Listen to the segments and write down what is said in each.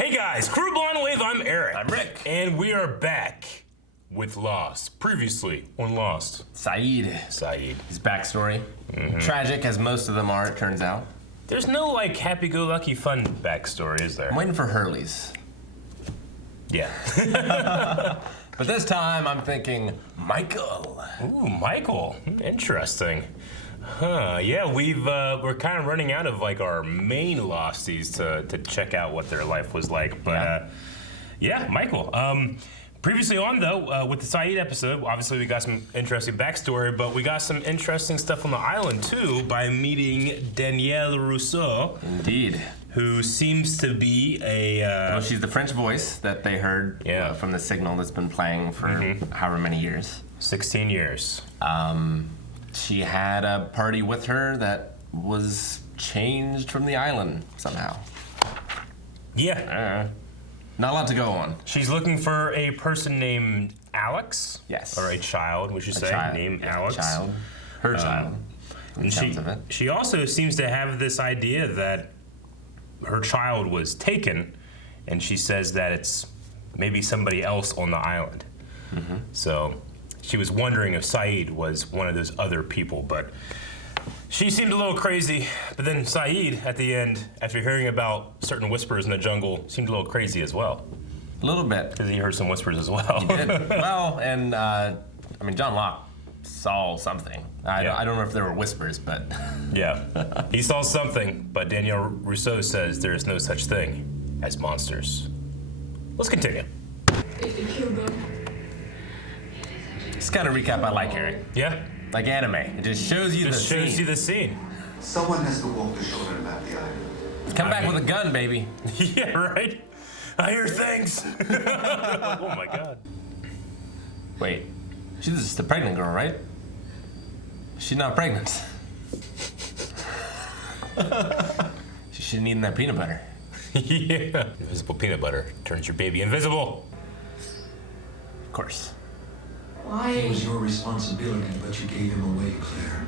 Hey guys, Crew Blind Wave, I'm Eric. I'm Rick. And we are back with Lost. Previously on Lost. Saeed. His backstory. Tragic as most of them are, it turns out. There's no like happy-go-lucky fun backstory, is there? I'm waiting for Hurley's. Yeah. But this time I'm thinking Michael. Ooh, Michael. Interesting. Huh, yeah, we're kind of running out of like our main Losties to check out what their life was like, but yeah, Michael. Previously on though, with the Saeed episode, obviously we got some interesting backstory, but we got some interesting stuff on the island too by meeting Danielle Rousseau. Indeed. Who seems to be a... well, she's the French voice that they heard from the signal that's been playing for however many years. 16 years. She had a party with her that was changed from the island somehow. Yeah. Not a lot to go on. She's looking for a person named Alex. Yes. Or a child, we should say, named Alex. Child. Her child. And she also seems to have this idea that her child was taken, and she says that it's maybe somebody else on the island. So she was wondering if Saeed was one of those other people, but she seemed a little crazy. But then Saeed, at the end, after hearing about certain whispers in the jungle, seemed a little crazy as well. A little bit. Because he heard some whispers as well. He did. Well, and I mean, John Locke saw something. I don't know if there were whispers, but... Yeah, he saw something, but Danielle Rousseau says there is no such thing as monsters. Let's continue. This kind of recap I like, Eric. Yeah? Like anime. It just shows you the scene. Someone has to walk the shoulder about the island. Come back with a gun, baby. Yeah, right? I hear things. Oh my god. Wait, she's just a pregnant girl, right? She's not pregnant. She shouldn't eat that peanut butter. Yeah. Invisible peanut butter turns your baby invisible. Of course. Why? It was your responsibility, but you gave him away, Claire.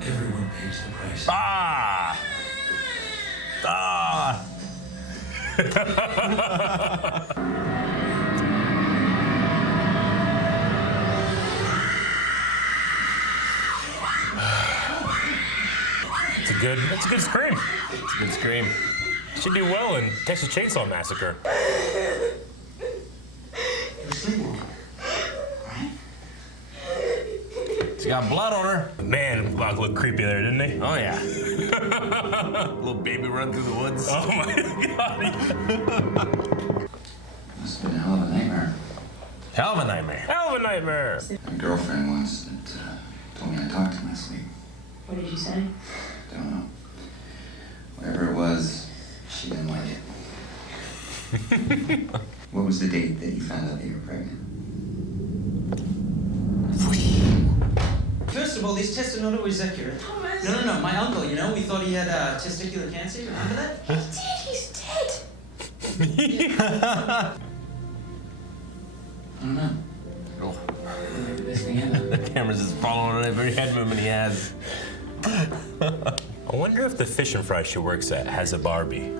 Everyone pays the price. Ah! Ah! That's a good scream. It's a good scream. Should do well in Texas Chainsaw Massacre. You're sleepwalking, right? She got blood on her. Man, Locke looked creepy there, didn't he? Oh yeah. Little baby run through the woods. Oh my god. Must have been a hell of a nightmare. Hell of a nightmare. Hell of a nightmare. My girlfriend once that told me I talked to my sleep. What did you say? Don't know. Whatever it was, she didn't like it. What was the date that you found out that you were pregnant? First of all, this testimony was accurate. No. My uncle, you know, we thought he had testicular cancer. Remember that? He did. He's dead. I don't know. Oh. Maybe this thing happened. The camera's just following every head movement he has. I wonder if the fish and fry she works at has a Barbie.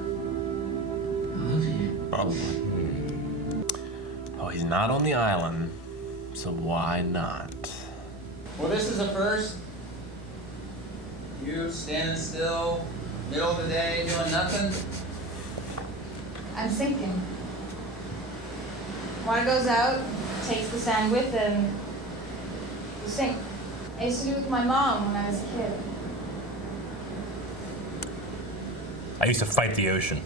Probably. Oh, he's not on the island, so why not? Well, this is a first. You standing still, middle of the day, doing nothing. I'm sinking. Water goes out, takes the sand with it, and you sink. I used to do it with my mom when I was a kid. I used to fight the ocean.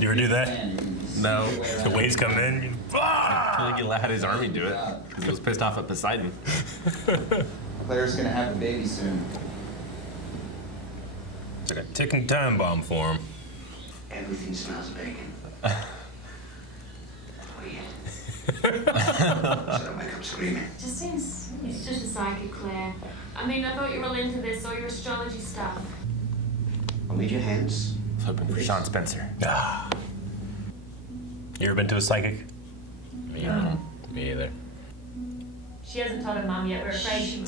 You ever do that? No. The waves come in. I feel like he had his army do it because he was pissed off at Poseidon. Claire's gonna have a baby soon. It's like a ticking time bomb for him. Everything smells of bacon. Weird. So don't wake up screaming. Just seems sweet. It's just a psychic, Claire. I mean, I thought you were all into this, all your astrology stuff. I'll need your hands. I was hoping for Sean Spencer. Ah. You ever been to a psychic? Me either. Me either. She hasn't told her mum yet. We're afraid she will.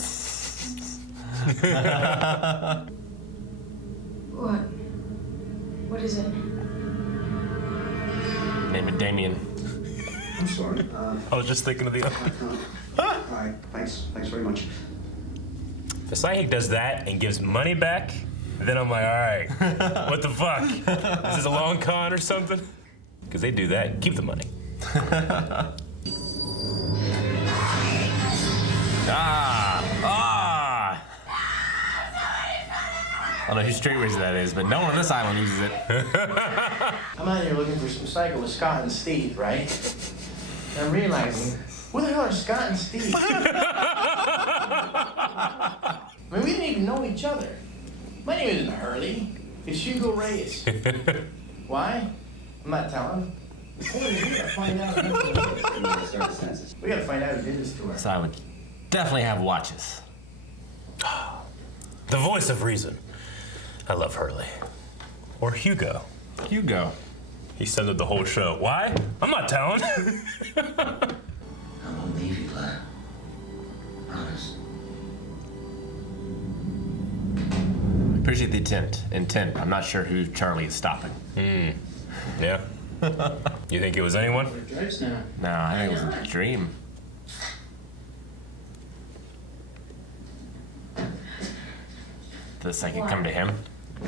What? What is it? Name it Damien. I'm sorry. I was just thinking of the other. I can't. All right, thanks very much. If a psychic does that and gives money back, then I'm like, all right, what the fuck? Is this a long con or something? Because they do that, keep the money. Ah! I don't know whose straight razor that is, but no one on this island uses it. I'm out here looking for some psycho with Scott and Steve, right? And I'm realizing, who the hell are Scott and Steve? I mean, we didn't even know each other. My name isn't Hurley. It's Hugo Reyes. Why? I'm not telling. The point is, we gotta find out who did this. We gotta find out who did this to her. This island definitely have watches. The voice of reason. I love Hurley. Or Hugo. Hugo. He said it the whole show. Why? I'm not telling. I'm a Navy player. Honest. Appreciate the intent. I'm not sure who Charlie is stopping. Yeah. You think it was anyone? Jokes now. No, I think it was a dream. Did the psychic come to him?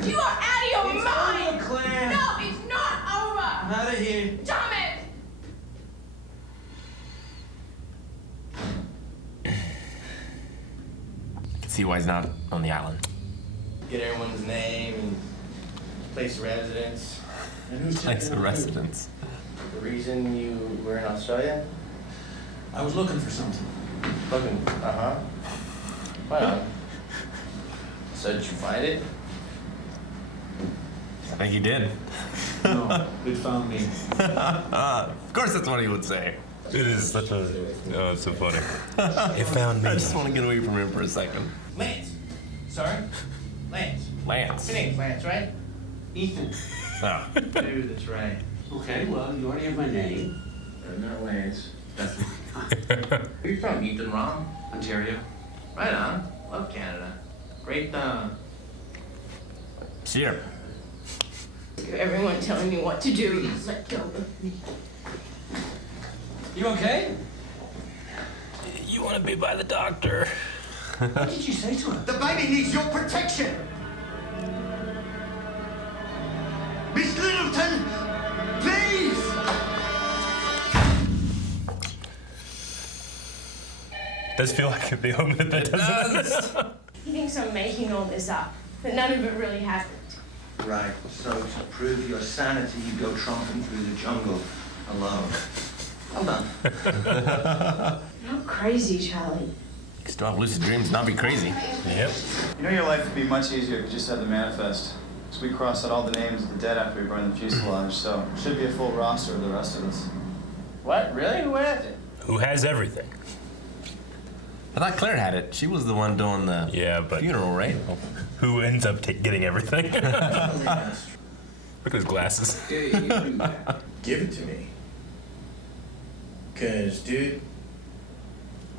You are out of your It's mind! over, Claire. No, it's not over! I'm out of here. Damn it! I can see why he's not on the island. Get everyone's name and place of residence. And who's Place checking of on who? residence. The reason you were in Australia? I was looking for something. Looking, Well, so did you find it? I think he did. No, it found me. Of course that's what he would say. It is such a... Oh, it's so funny. It found me. I just want to get away from him for a second. Lance. Sorry? Lance. Lance. Your name's Lance, right? Ethan. Oh. Dude, that's right. Okay, well, you already have my name. Not Lance. That's Where you from, Ethan Rom? Ontario. Right on. Love Canada. Great, Sure. Everyone telling me what to do. Let go of me. You okay? You want to be by the doctor. What did you say to her? The baby needs your protection. Miss Littleton, please. Does feel like the omen that doesn't it? He thinks I'm making all this up, but none of it really happened. Right. So to prove your sanity, you go tromping through the jungle alone. Well done. You're not crazy, Charlie. You can still have lucid dreams and not be crazy. Yep. You know your life would be much easier if you just had the manifest. So we crossed out all the names of the dead after we burned the fuselage, so it should be a full roster of the rest of us. what? Really? Who has it? Who has everything? I thought Claire had it. She was the one doing the funeral, right? Who ends up getting everything? Look at his glasses. Give it to me. Cause, dude,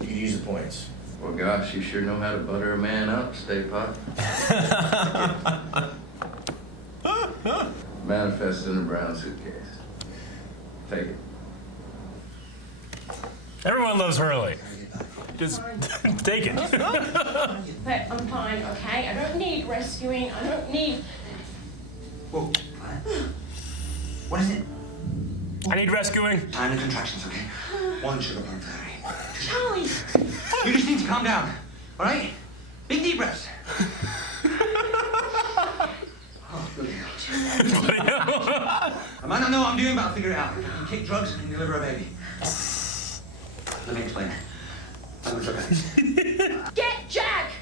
you could use the points. Well, gosh, you sure know how to butter a man up, Stay Pot. Manifest in a brown suitcase. Take it. Everyone loves Hurley. Just take it. But I'm fine, okay? I don't need rescuing. I don't need... Whoa. What is it? I need rescuing. Time and contractions, okay? One sugar plum fairy. Charlie! You just need to calm down, all right? Big deep breaths. Oh, good hell. I might not know what I'm doing, but I'll figure it out. You kick drugs and deliver a baby. Let me explain. I'm a drug addict. Get Jack!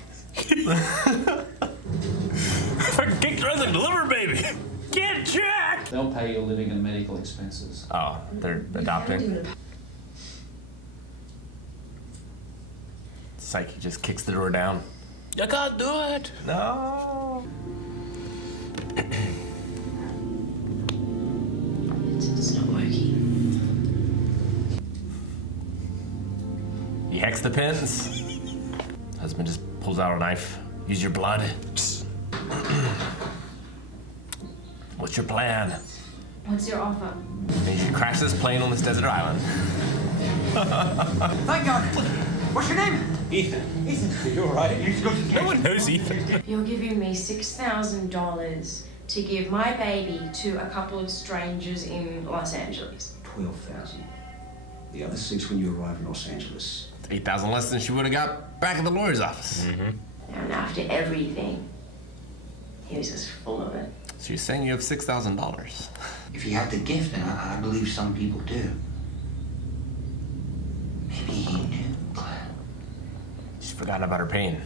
Fucking kick drugs and deliver, baby. Get Jack! They'll pay your living and medical expenses. Oh, they're adopting. Psyche just kicks the door down. You can't do it. No. It's not working. You hex the pins. Husband just pulls out a knife. Use your blood. What What's your plan? What's your offer? And you should crash this plane on this desert island. Thank God. What's your name? Ethan. Ethan. You're right. You should go to the No one knows Ethan. You're giving me $6,000 to give my baby to a couple of strangers in Los Angeles. 12,000. The other 6 when you arrive in Los Angeles. 8,000 less than she would have got back at the lawyer's office. And after everything, he was just full of it. So you're saying you have $6,000? If you have the gift, and I believe some people do. Maybe he knew, Claire. She's forgotten about her pain.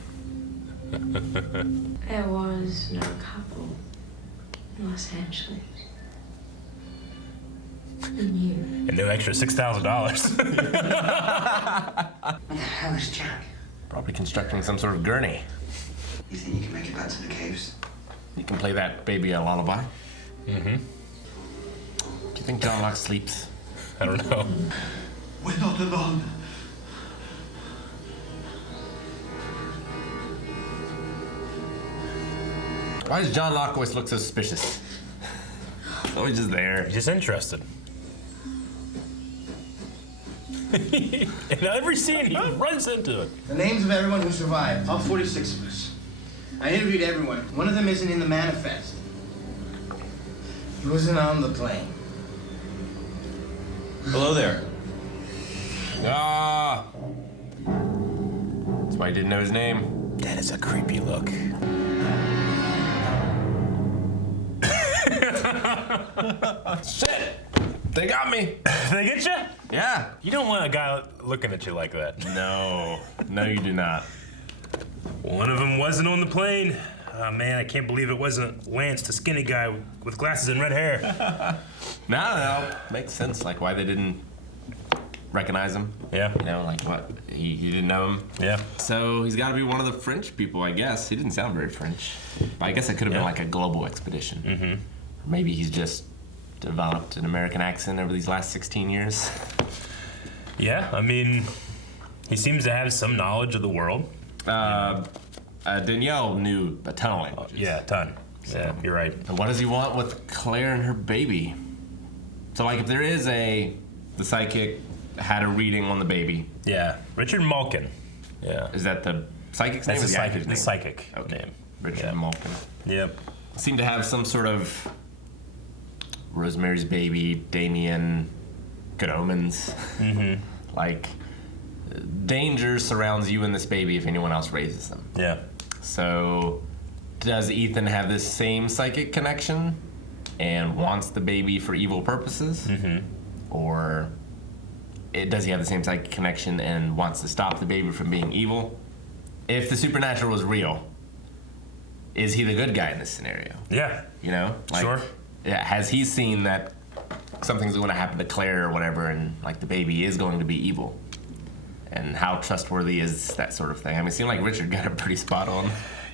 There was no couple in Los Angeles. Who knew? And no extra $6,000. What the hell is Jack? Probably constructing some sort of gurney. You think you can make it back to the caves? You can play that baby a lullaby. Do you think John Locke sleeps? I don't know. We're not alone. Why does John Locke always look so suspicious? Always just there. He's just interested. In every scene, he runs into it. The names of everyone who survived, all 46 of us. I interviewed everyone. One of them isn't in the manifest. He wasn't on the plane. Hello there. Ah! That's why he didn't know his name. That is a creepy look. Shit! They got me! They get you? Yeah. You don't want a guy looking at you like that. No. No, you do not. One of them wasn't on the plane. Oh man, I can't believe it wasn't Lance, the skinny guy with glasses and red hair. No. Makes sense, like why they didn't recognize him. Yeah. You know, like what? He didn't know him. Yeah. So he's got to be one of the French people, I guess. He didn't sound very French. But I guess it could have been like a global expedition. Maybe he's just developed an American accent over these last 16 years. Yeah, I mean, he seems to have some knowledge of the world. Danielle knew a ton of languages. Yeah, a ton. So, yeah, you're right. And what does he want with Claire and her baby? So, like, if there is the psychic had a reading on the baby. Yeah, Richard Malkin. Yeah. Is that the psychic's name? That's or the psychic. actor's The name? psychic Okay. name. Richard Malkin. Yep. Seemed to have some sort of Rosemary's Baby, Damien, Good Omens. Like, danger surrounds you and this baby if anyone else raises them. Yeah. So, does Ethan have this same psychic connection and wants the baby for evil purposes? Or does he have the same psychic connection and wants to stop the baby from being evil? If the supernatural was real, is he the good guy in this scenario? Yeah. You know? Like, Sure. Yeah, has he seen that something's going to happen to Claire or whatever and, like, the baby is going to be evil? And how trustworthy is that sort of thing? I mean, it seemed like Richard got it pretty spot on.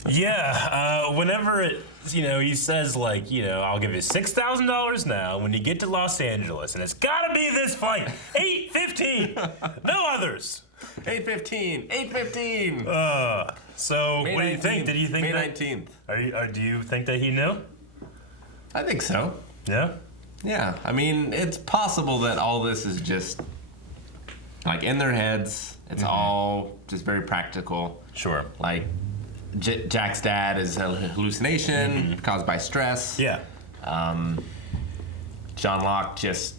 Yeah, whenever he says like, I'll give you $6,000 now when you get to Los Angeles, and it's gotta be this flight, 8:15, no others. 8:15. So May what do you 19th, think? Did you think May that? 19th. Do you think that he knew? I think so. Yeah. Yeah. I mean, it's possible that all this is just like in their heads. It's all just very practical. Sure. Like Jack's dad is a hallucination caused by stress. Yeah. John Locke just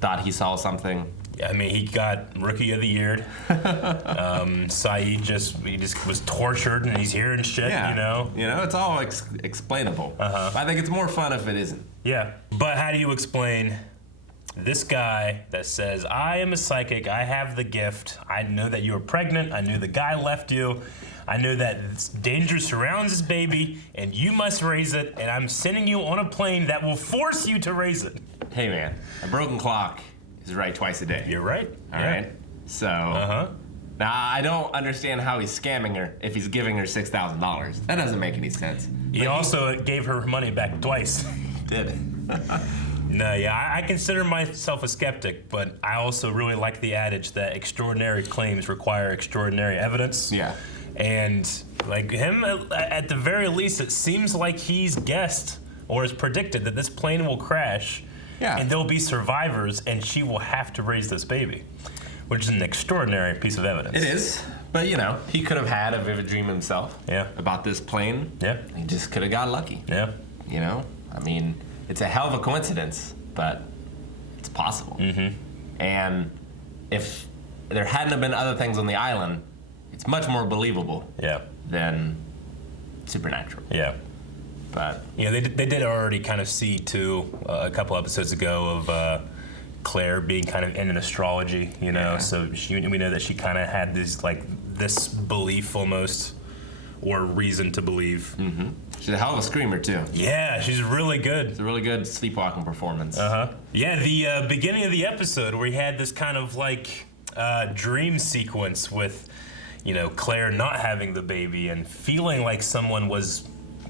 thought he saw something. Yeah, I mean, he got Rookie of the Year. Saeed just was tortured and he's hearing shit, Yeah. It's all explainable. I think it's more fun if it isn't. Yeah. But how do you explain this guy that says, I am a psychic, I have the gift, I know that you were pregnant, I knew the guy left you, I know that danger surrounds this baby, and you must raise it, and I'm sending you on a plane that will force you to raise it. Hey man, a broken clock is right twice a day. You're right. All right. So now I don't understand how he's scamming her if he's giving her $6,000. That doesn't make any sense. He also gave her money back twice. Did. No, yeah, I consider myself a skeptic, but I also really like the adage that extraordinary claims require extraordinary evidence. Yeah. And like him, at the very least, it seems like he's guessed or is predicted that this plane will crash, and there'll be survivors, and she will have to raise this baby, which is an extraordinary piece of evidence. It is. But, you know, he could have had a vivid dream himself about this plane. Yeah. He just could have got lucky. Yeah. You know? I mean, it's a hell of a coincidence, but it's possible. Mm-hmm. And if there hadn't have been other things on the island, it's much more believable than supernatural. Yeah. But yeah, they did already kind of see, too, a couple episodes ago of Claire being kind of in astrology, you know, so we know that she kind of had this belief almost, or reason to believe. Mm-hmm. She's a hell of a screamer, too. Yeah, she's really good. It's a really good sleepwalking performance. Yeah, the beginning of the episode where he had this kind of dream sequence with, you know, Claire not having the baby and feeling like someone was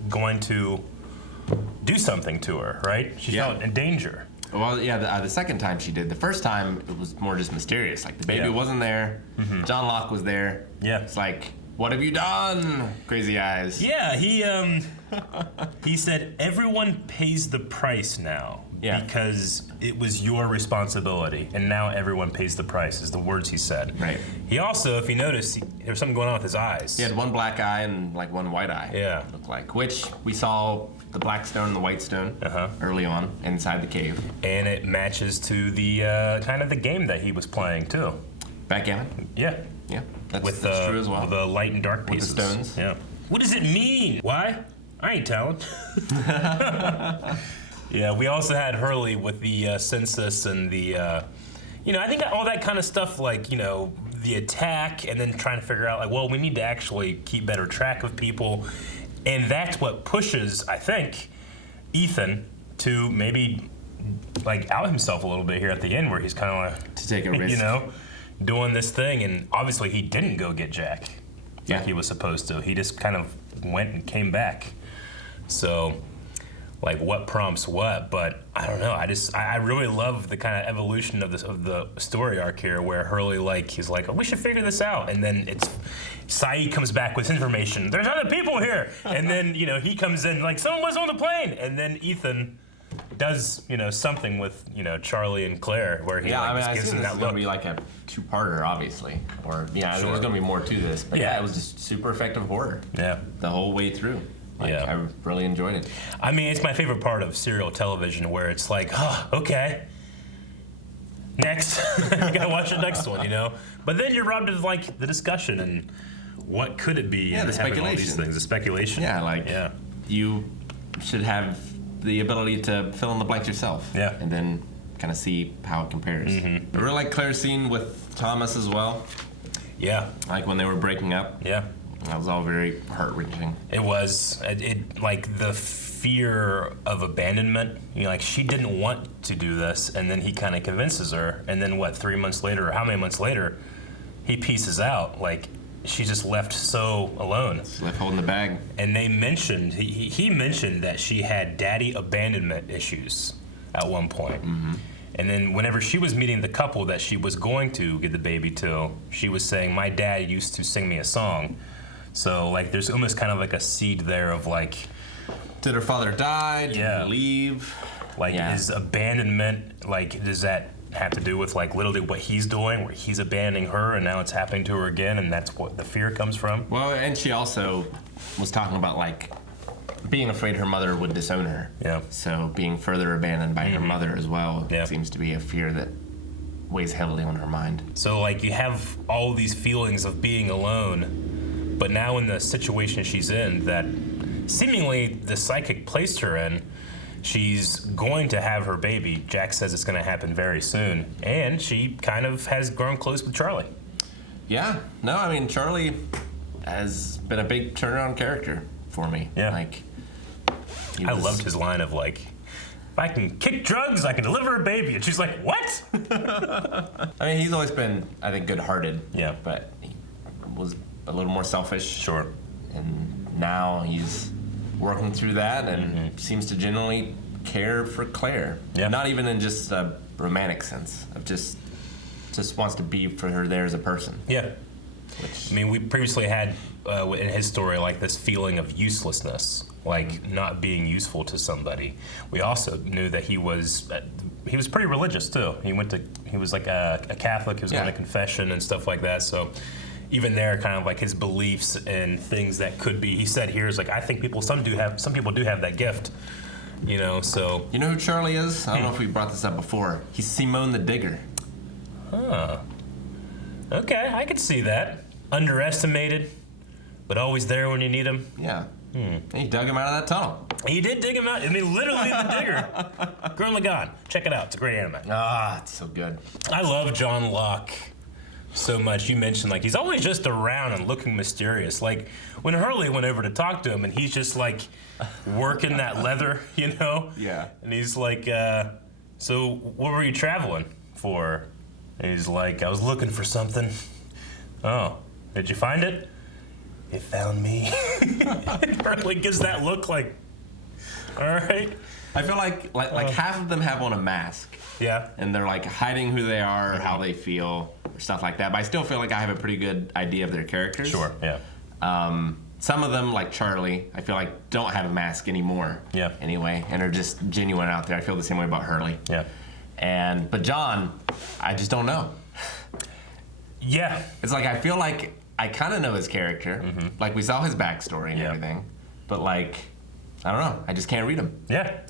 going to do something to her, right? She felt in danger. Well, yeah, the second time she did. The first time, it was more just mysterious. Like, the baby wasn't there. Mm-hmm. John Locke was there. Yeah. It's like, what have you done? Crazy eyes. Yeah, he said, everyone pays the price now. Yeah. Because it was your responsibility, and now everyone pays the price, is the words he said. Right. He also, if you notice, there was something going on with his eyes. He had one black eye and, one white eye. Yeah. Looked like. Which, we saw the black stone and the white stone early on inside the cave. And it matches to the kind of the game that he was playing, too. Backgammon? Yeah. Yeah, that's true as well. With the light and dark pieces. With the stones. Yeah. What does it mean? Why? I ain't telling. Yeah, we also had Hurley with the census and the, you know, I think all that kind of stuff, like, you know, the attack and then trying to figure out, like, well, we need to actually keep better track of people. And that's what pushes, I think, Ethan to maybe, out himself a little bit here at the end where he's kind of to take a risk. You know, doing this thing. And obviously he didn't go get Jack like he was supposed to. He just kind of went and came back. So, what prompts what? But I don't know. I really love the kind of evolution of the story arc here, where Hurley he's like, oh, we should figure this out, and then Saeed comes back with information. There's other people here, and then he comes in someone was on the plane, and then Ethan does something with Charlie and Claire, where he I gives assume him this that is look. gonna be like a two-parter, obviously, or there's gonna be more to this. But it was just super effective horror. Yeah, the whole way through. I really enjoyed it. I mean, it's my favorite part of serial television, where it's like, oh, okay, next. You gotta watch the next one, But then you're robbed of the discussion and what could it be? Yeah, and the speculation. All these things, the speculation. Yeah, you should have the ability to fill in the blanks yourself. Yeah, and then kind of see how it compares. Mm-hmm. I really like Claire's scene with Thomas as well. Yeah, like when they were breaking up. Yeah. That was all very heart-wrenching. It was. It the fear of abandonment. She didn't want to do this, and then he kind of convinces her, and then 3 months later, or how many months later, he pieces out. She's just left so alone. She's left holding the bag. And they mentioned, he mentioned that she had daddy abandonment issues at one point. Mm-hmm. And then whenever she was meeting the couple that she was going to get the baby to, she was saying, my dad used to sing me a song. So, there's almost kind of a seed there of did her father die? Did he leave? His abandonment, does that have to do with literally what he's doing, where he's abandoning her and now it's happening to her again, and that's what the fear comes from? Well, and she also was talking about being afraid her mother would disown her. Yeah. So being further abandoned by her mother as well seems to be a fear that weighs heavily on her mind. So you have all these feelings of being alone, but now in the situation she's in, that seemingly the psychic placed her in, she's going to have her baby. Jack says it's going to happen very soon, and she kind of has grown close with Charlie. Yeah. No, I mean, Charlie has been a big turnaround character for me. Yeah. I loved his line of if I can kick drugs, I can deliver a baby. And she's like, what? I mean, he's always been, I think, good-hearted. Yeah. But he was a little more selfish. Sure. And now he's working through that and seems to genuinely care for Claire. Yeah. Not even in just a romantic sense of just wants to be for her there as a person. Yeah. I mean, we previously had in his story, like this feeling of uselessness, like not being useful to somebody. We also knew that he was pretty religious too. He was like a Catholic. He was going to confession and stuff like that. So even there, kind of like his beliefs and things that could be. He said here is like, I think some people do have that gift. You know, so you know who Charlie is? I don't know if we brought this up before. He's Simone the Digger. Huh. Okay, I could see that. Underestimated, but always there when you need him. Yeah. He dug him out of that tunnel. He did dig him out. I mean, literally the digger. Gurren Lagann. Check it out. It's a great anime. Ah, it's so good. I love John Locke so much. You mentioned, like, he's always just around and looking mysterious. Like, when Hurley went over to talk to him, and he's just, like, working that leather, you know? Yeah. And he's like, so what were you traveling for? And he's like, I was looking for something. Oh, did you find it? It found me. And Hurley gives that look like, all right. I feel like half of them have on a mask. Yeah. And they're like hiding who they are or how they feel or stuff like that. But I still feel like I have a pretty good idea of their characters. Sure, yeah. Some of them, like Charlie, I feel like don't have a mask anymore. Yeah. Anyway, and are just genuine out there. I feel the same way about Hurley. Yeah. But John, I just don't know. Yeah. It's like I feel like I kind of know his character. Like we saw his backstory and everything. But like, I don't know. I just can't read him. Yeah.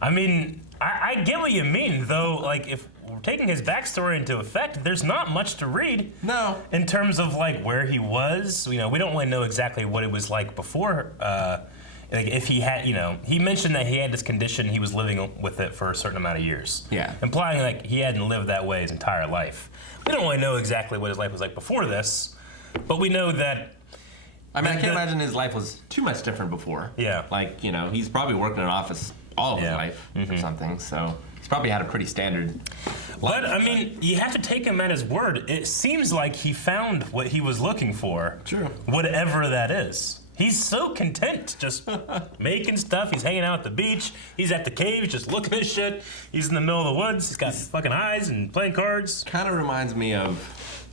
I mean, I get what you mean, though. Like, if we're taking his backstory into effect, there's not much to read. No. In terms of, like, where he was. You know, we don't really know exactly what it was like before. Like, if he had, you know, he mentioned that he had this condition, he was living with it for a certain amount of years. Yeah. Implying, like, he hadn't lived that way his entire life. We don't really know exactly what his life was like before this, but we know that. I mean, I can't imagine his life was too much different before. Yeah. Like, you know, he's probably worked in an office all of his life or something, so he's probably had a pretty standard life. But, I mean, you have to take him at his word. It seems like he found what he was looking for. True. Whatever that is. He's so content just making stuff. He's hanging out at the beach. He's at the cave just looking at shit. He's in the middle of the woods. He's got fucking eyes and playing cards. Kind of reminds me of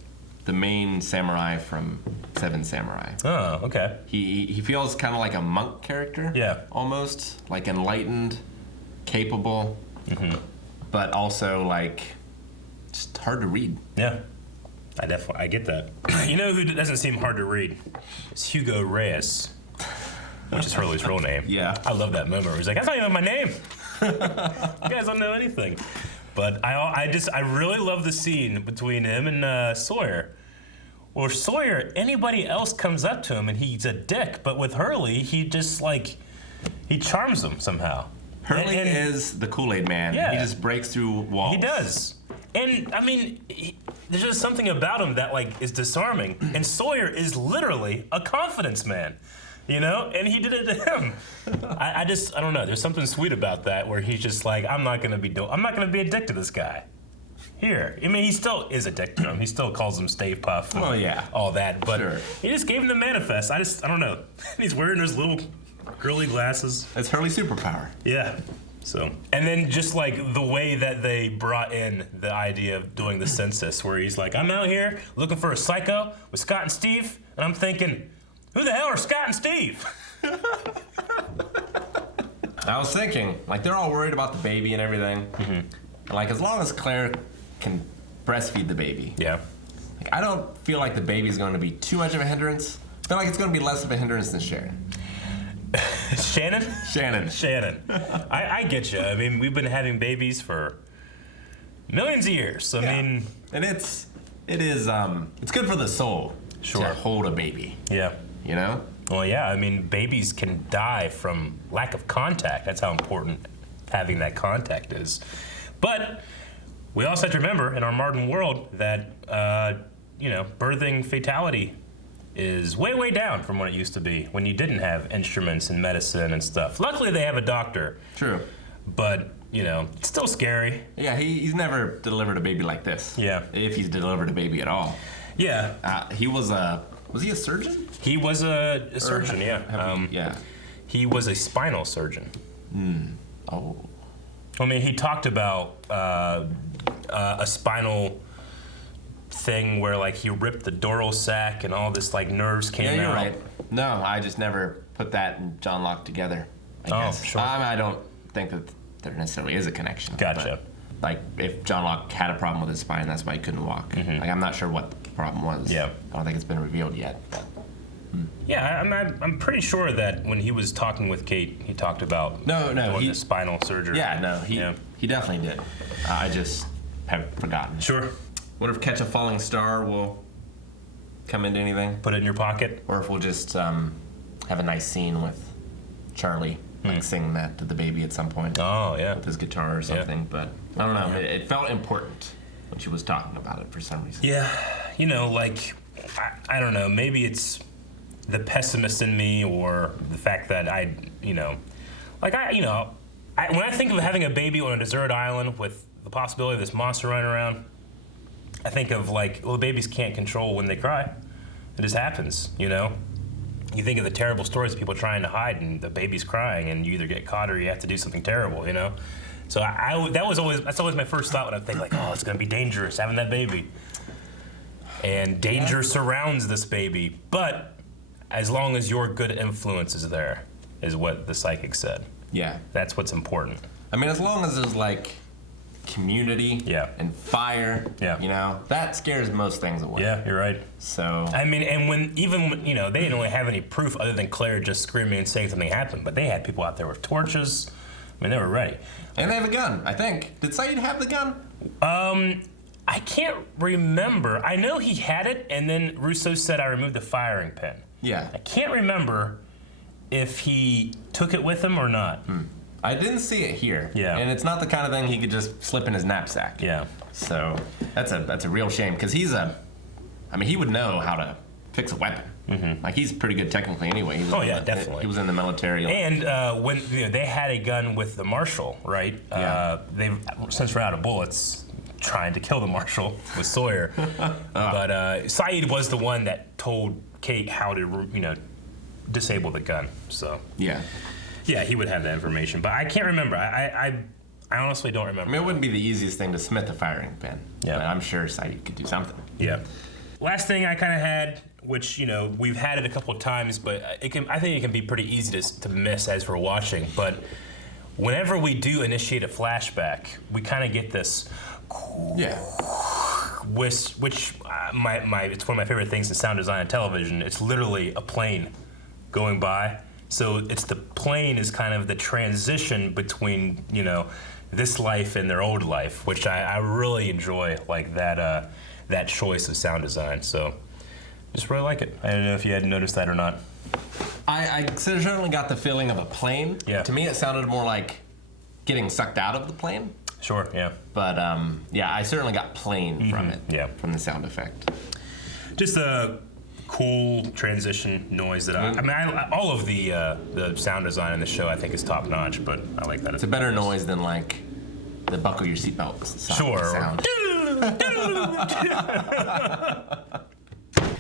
the main samurai from Seven Samurai. Oh, okay. He feels kind of like a monk character. Yeah. Almost. Like enlightened, capable, but also like just hard to read. Yeah. I get that. You know who doesn't seem hard to read? It's Hugo Reyes, which is Hurley's real name. Yeah. I love that moment where he's like, that's not even my name. You guys don't know anything. But I really love the scene between him and Sawyer. Or Sawyer, anybody else comes up to him and he's a dick, but with Hurley, he just like, he charms them somehow. Hurley is the Kool-Aid man. Yeah. He just breaks through walls. He does. And, I mean, there's just something about him that, like, is disarming. And Sawyer is literally a confidence man, you know? And he did it to him. I don't know. There's something sweet about that where he's just like, I'm not gonna be a dick to this guy. Here. I mean, he still is a dick to him. He still calls him Stave Puff and all that. But he just gave him the manifest. I don't know. He's wearing those little girly glasses. That's Hurley's superpower. Yeah. So, and then just like the way that they brought in the idea of doing the census, where he's like, I'm out here looking for a psycho with Scott and Steve, and I'm thinking, who the hell are Scott and Steve? I was thinking, like, they're all worried about the baby and everything. And, like, as long as Claire can breastfeed the baby. Yeah. Like, I don't feel like the baby's going to be too much of a hindrance. I feel like it's going to be less of a hindrance than Sharon. Shannon. I get you. I mean, we've been having babies for millions of years. I mean, and it is it's good for the soul to hold a baby. Yeah. You know? Well, yeah. I mean, babies can die from lack of contact. That's how important having that contact is. But we also have to remember in our modern world that birthing fatality is way, way down from what it used to be when you didn't have instruments and medicine and stuff. Luckily, they have a doctor. True. But, it's still scary. Yeah, he's never delivered a baby like this. Yeah. If he's delivered a baby at all. Yeah. He was he a surgeon? He was a surgeon, yeah. He was a spinal surgeon. Oh. I mean, he talked about a spinal thing where like he ripped the dural sac and all this like nerves came out? Yeah, you're right. No, I just never put that and John Locke together. I guess. Sure. I don't think that there necessarily is a connection. Gotcha. But, like, if John Locke had a problem with his spine, that's why he couldn't walk. Mm-hmm. Like, I'm not sure what the problem was. Yeah. I don't think it's been revealed yet. But. Yeah, I'm pretty sure that when he was talking with Kate, he talked about doing the spinal surgery. Yeah, no, he definitely did. I just have forgotten. Sure. Wonder if Catch a Falling Star will come into anything. Put it in your pocket. Or if we'll just have a nice scene with Charlie, like singing that to the baby at some point. Oh, yeah. With his guitar or something. But I don't know. Yeah. It felt important when she was talking about it for some reason. Yeah, you know, like, I don't know, maybe it's the pessimist in me or the fact that when I think of having a baby on a deserted island with the possibility of this monster running around, I think of like, well, babies can't control when they cry. It just happens, you know? You think of the terrible stories of people trying to hide and the baby's crying and you either get caught or you have to do something terrible, you know? So that's always my first thought when I think like, oh, it's gonna be dangerous having that baby. And danger surrounds this baby, but as long as your good influence is there, is what the psychic said. Yeah. That's what's important. I mean, as long as there's like community and fire, you know, that scares most things away. Yeah, you're right. So. I mean, and when they didn't really have any proof other than Claire just screaming and saying something happened, but they had people out there with torches. I mean, they were ready. And they have a gun, I think. Did Saeed have the gun? I can't remember. I know he had it, and then Russo said I removed the firing pin. Yeah. I can't remember if he took it with him or not. I didn't see it here. Yeah. And it's not the kind of thing he could just slip in his knapsack. Yeah. So that's a real shame because he would know how to fix a weapon. Mm-hmm. Like he's pretty good technically anyway. Definitely. He was in the military. And when they had a gun with the marshal, right? They've since ran out of bullets, trying to kill the marshal with Sawyer. But Saeed was the one that told Kate how to, disable the gun. So yeah, he would have that information. But I can't remember. I honestly don't remember. I mean, it wouldn't be the easiest thing to smith a firing pin. Yeah, but I'm sure Saeed could do something. Yeah. Last thing I kind of had, which we've had it a couple of times, but I think it can be pretty easy to miss as we're watching. But whenever we do initiate a flashback, we kind of get this. Yeah. Which it's one of my favorite things in sound design and television. It's literally a plane going by. So it's the plane is kind of the transition between this life and their old life, which I really enjoy, like that choice of sound design. So just really like it. I don't know if you had noticed that or not. I certainly got the feeling of a plane. Yeah. To me, it sounded more like getting sucked out of the plane. Sure, yeah. But I certainly got plane from it. Yeah. From the sound effect. Just a cool transition noise that all of the sound design in the show I think is top notch, but I like that. It's a better noise than like the buckle your seatbelt sound.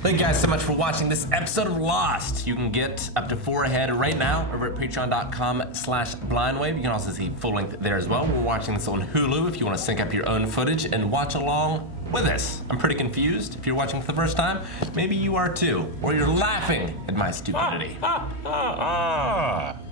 Thank you guys so much for watching this episode of Lost. You can get up to 4 ahead right now over at patreon.com/blindwave. You can also see full length there as well. We're watching this on Hulu if you want to sync up your own footage and watch along with us. I'm pretty confused. If you're watching for the first time, maybe you are too, or you're laughing at my stupidity.